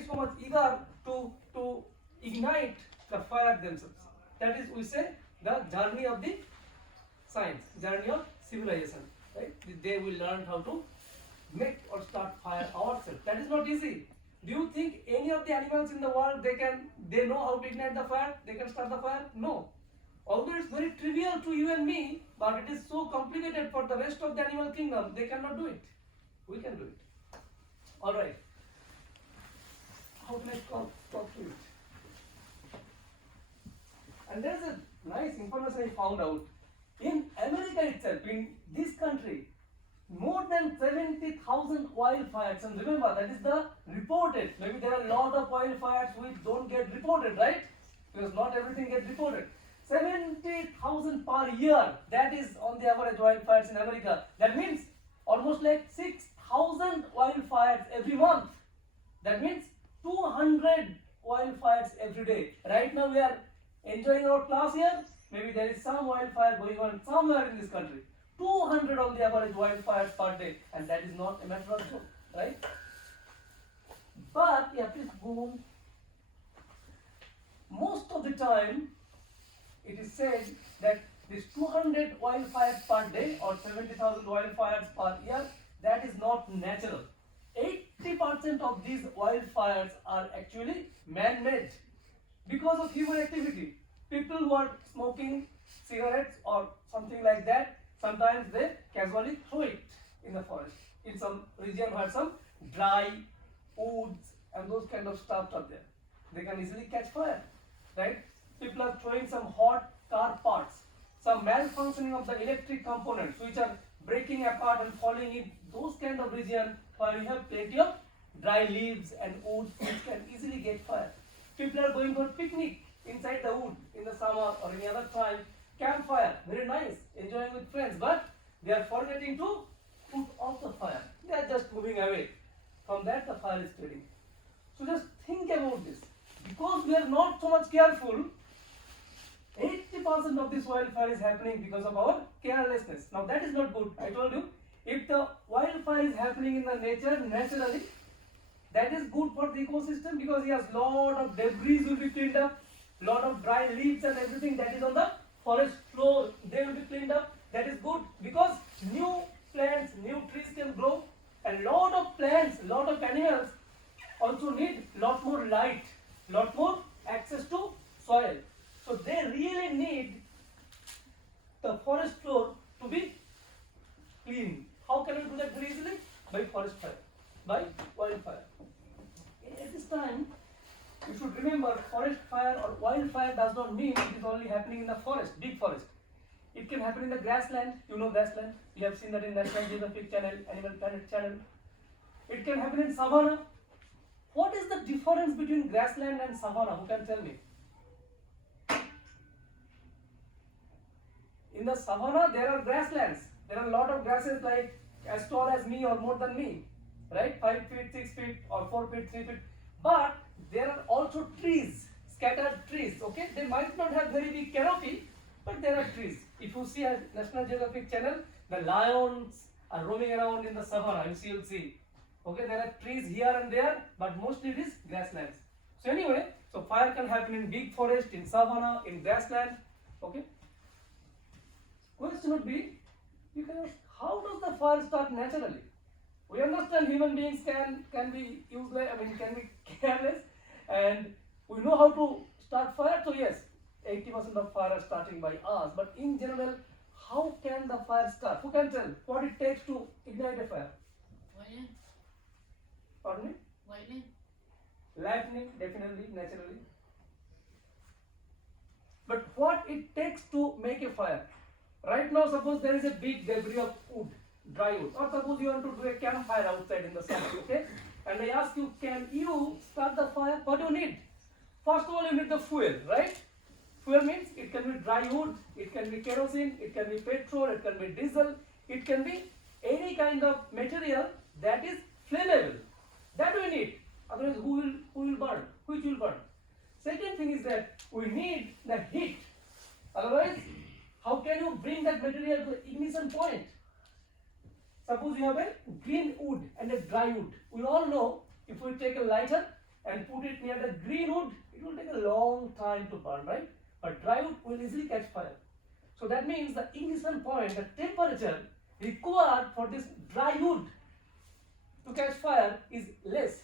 be so much eager to ignite the fire themselves. That is, we say, the journey of the science, journey of civilization. Right? They will learn how to make or start fire ourselves. That is not easy. Do you think any of the animals in the world they know how to ignite the fire? They can start the fire? No. Although it's very trivial to you and me, but it is so complicated for the rest of the animal kingdom, they cannot do it. We can do it. Alright. How can I talk to it? And there's a nice information I found out. In America itself, in this country, more than 70,000 wildfires. And remember, that is the reported. Maybe there are a lot of wildfires which don't get reported, right? Because not everything gets reported. 70,000 per year. That is on the average wildfires in America. That means almost like 6,000 wildfires every month. That means 200 wildfires every day. Right now we are enjoying our class here. Maybe there is some wildfire going on somewhere in this country. 200 on the average wildfires per day, and that is not a matter of joke, right? But yeah, please go on. Most of the time, it is said that this 200 wildfires per day or 70,000 wildfires per year, that is not natural. 80% of these wildfires are actually man-made because of human activity. People who are smoking cigarettes or something like that, sometimes they casually throw it in the forest, in some region where some dry woods and those kind of stuff are there. They can easily catch fire, right? People are throwing some hot car parts, some malfunctioning of the electric components which are breaking apart and falling in those kind of region where you have plenty of dry leaves and wood which can easily get fire. People are going for picnic inside the wood in the summer or any other time. Campfire, very nice, enjoying with friends, but they are forgetting to put off the fire. They are just moving away. From that, the fire is spreading. So just think about this. Because we are not so much careful, 80% of this wildfire is happening because of our carelessness. Now that is not good. I told you, if the wildfire is happening in the nature naturally, that is good for the ecosystem because yes, lot of debris will be cleaned up, lot of dry leaves and everything that is on the forest floor, they will be cleaned up. That is good because new plants, new trees can grow, and lot of plants, lot of animals also need lot more light, lot more access to soil. So they really need the forest floor to be clean. How can we do that very easily? By forest fire, by wildfire. At this time, you should remember, forest fire or wildfire does not mean it is only happening in the forest, big forest. It can happen in the grassland. You know grassland. You have seen that in National Geographic channel, Animal Planet channel. It can happen in savanna. What is the difference between grassland and savanna? Who can tell me? In the savanna, there are grasslands. There are a lot of grasses like as tall as me or more than me, right? 5 feet, 6 feet, or 4 feet, 3 feet. But there are also trees, scattered trees, okay? They might not have very big canopy, but there are trees. If you see a National Geographic channel, the lions are roaming around in the savanna, you'll see. Okay, there are trees here and there, but mostly it is grasslands. So anyway, so fire can happen in big forest, in savanna, in grassland, okay? Question would be, you can ask, how does the fire start naturally? We understand human beings can be useless, can be careless, and we know how to start fire. So yes, 80% of fire are starting by us. But in general, how can the fire start? Who can tell what it takes to ignite a fire? Lightning. Pardon me? Lightning. Lightning, definitely, naturally. But what it takes to make a fire? Right now, suppose there is a big debris of wood, dry wood, or suppose you want to do a campfire outside in the summer, okay? And I ask you, can you start the fire? What do you need? First of all, you need the fuel, right? Fuel means it can be dry wood, it can be kerosene, it can be petrol, it can be diesel, it can be any kind of material that is flammable. That we need. Otherwise, who will burn? Which will burn? Second thing is that we need the heat. Otherwise, how can you bring that material to the ignition point? Suppose you have a green wood and a dry wood. We all know if we take a lighter and put it near the green wood, it will take a long time to burn, right? But dry wood will easily catch fire. So that means the ignition point, the temperature required for this dry wood to catch fire is less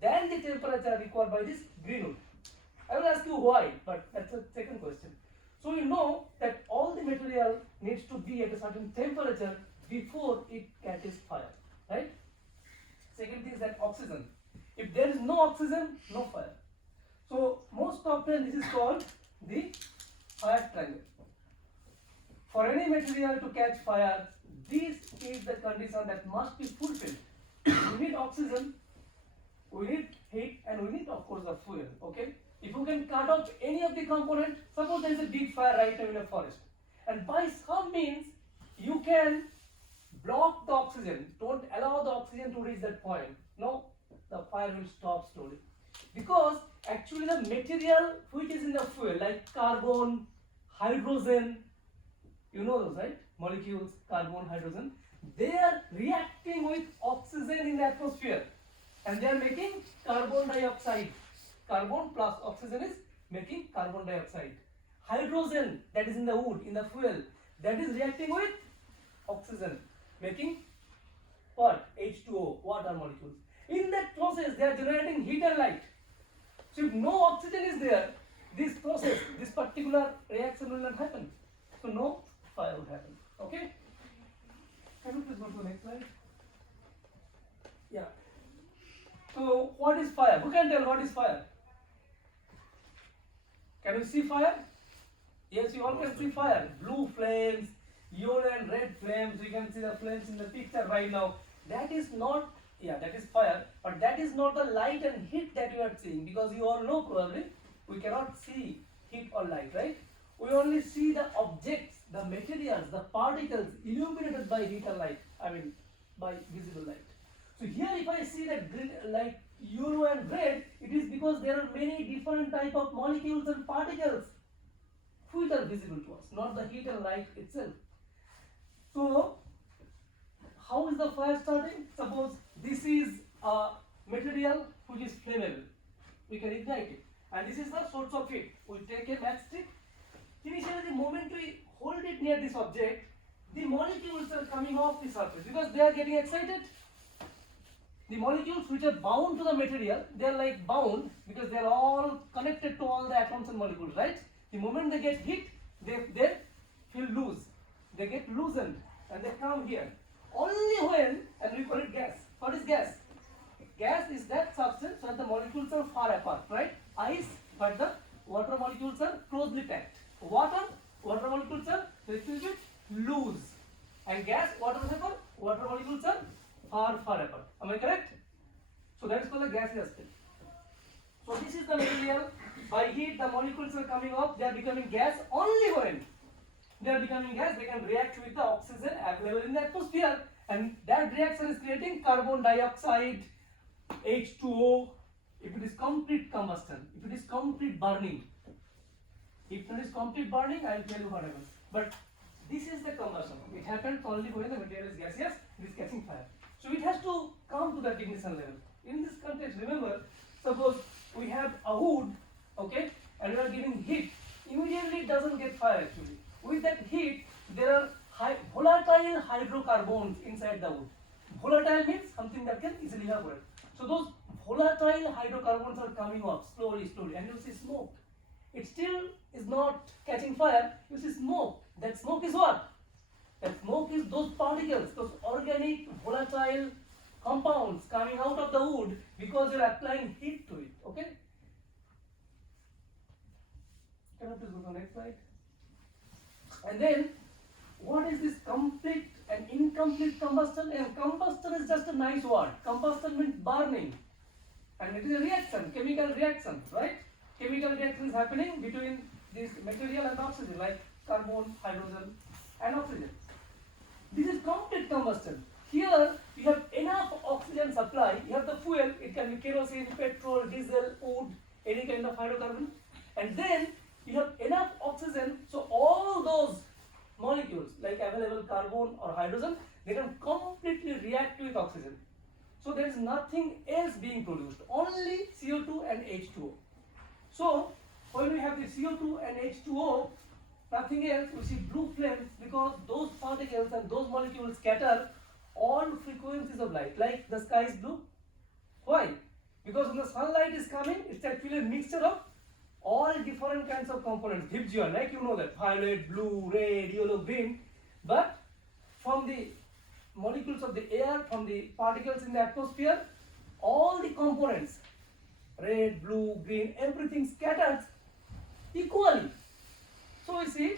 than the temperature required by this green wood. I will ask you why, but that's a second question. So you know that all the material needs to be at a certain temperature before it catches fire, right? Second thing is that oxygen. If there is no oxygen, no fire. So most often this is called the fire triangle. For any material to catch fire, this is the condition that must be fulfilled. We need oxygen, we need heat, and we need of course the fuel, okay? If you can cut off any of the component, suppose there is a big fire right now in a forest, and by some means you can block the oxygen, don't allow the oxygen to reach that point. No, the fire will stop slowly. Because actually the material which is in the fuel, like carbon, hydrogen, you know those, right? Molecules, carbon, hydrogen, they are reacting with oxygen in the atmosphere and they are making carbon dioxide. Carbon plus oxygen is making carbon dioxide. Hydrogen that is in the wood, in the fuel, that is reacting with oxygen, making what? H2O, water molecules. In that process, they are generating heat and light. So if no oxygen is there, this process, this particular reaction will not happen. So no fire will happen. Okay? Can you please go to the next slide? Yeah. So what is fire? Who can tell what is fire? Can you see fire? Yes, you all can see fire. Blue flames, yellow and red flames. You can see the flames in the picture right now. That is not, that is fire, but that is not the light and heat that you are seeing, because you all know probably we cannot see heat or light, right? We only see the objects, the materials, the particles illuminated by heat or light, by visible light. So here if I see that green, like yellow and red, it is because there are many different type of molecules and particles which are visible to us, not the heat and light itself. So how is the fire starting? Suppose this is a material which is flammable. We can ignite it. And this is the source of heat. We take a matchstick. Initially, the moment we hold it near this object, the molecules are coming off the surface because they are getting excited. The molecules which are bound to the material, they are like bound because they are all connected to all the atoms and molecules, right? The moment they get hit, they feel loose. They get loosened and they come here. Only when, and we call it gas. What is gas? Gas is that substance where the molecules are far apart, right? Ice, but the water molecules are closely packed. Water molecules are little bit loose. And gas, water molecules are far apart. Am I correct? So that is called a gaseous state. So this is the material. By heat, the molecules are coming off. They are becoming gas. Only when they are becoming gas, they can react with the oxygen available in the atmosphere, and that reaction is creating carbon dioxide, H2O. If it is complete combustion, if it is complete burning, I will tell you what happens. But this is the combustion. It happens only when the material is gaseous, it is catching fire. So it has to come to that ignition level. In this context, remember, suppose we have a wood, okay, and we are giving heat. Immediately it doesn't get fire actually. With that heat, there are volatile hydrocarbons inside the wood. Volatile means something that can easily evaporate. So those volatile hydrocarbons are coming up slowly, and you see smoke. It still is not catching fire. You see smoke. That smoke is what? That smoke is those particles, those organic volatile compounds coming out of the wood because you are applying heat to it. Okay? Can I please go to the next slide? And then, what is this complete and incomplete combustion? And combustion is just a nice word. Combustion means burning. And it is a reaction, chemical reaction, right? Chemical reaction is happening between this material and oxygen, like carbon, hydrogen, and oxygen. This is complete combustion. Here, you have enough oxygen supply. You have the fuel. It can be kerosene, petrol, diesel, wood, any kind of hydrocarbon. And then, you have enough oxygen, so all those molecules like available carbon or hydrogen, they can completely react with oxygen. So there is nothing else being produced, only CO2 and H2O. So when we have the CO2 and H2O, nothing else, we see blue flames because those particles and those molecules scatter all frequencies of light, like the sky is blue. Why? Because when the sunlight is coming, it's actually a mixture of all different kinds of components, visual, like you know that, violet, blue, red, yellow, green, but from the molecules of the air, from the particles in the atmosphere, all the components, red, blue, green, everything scatters equally. So we see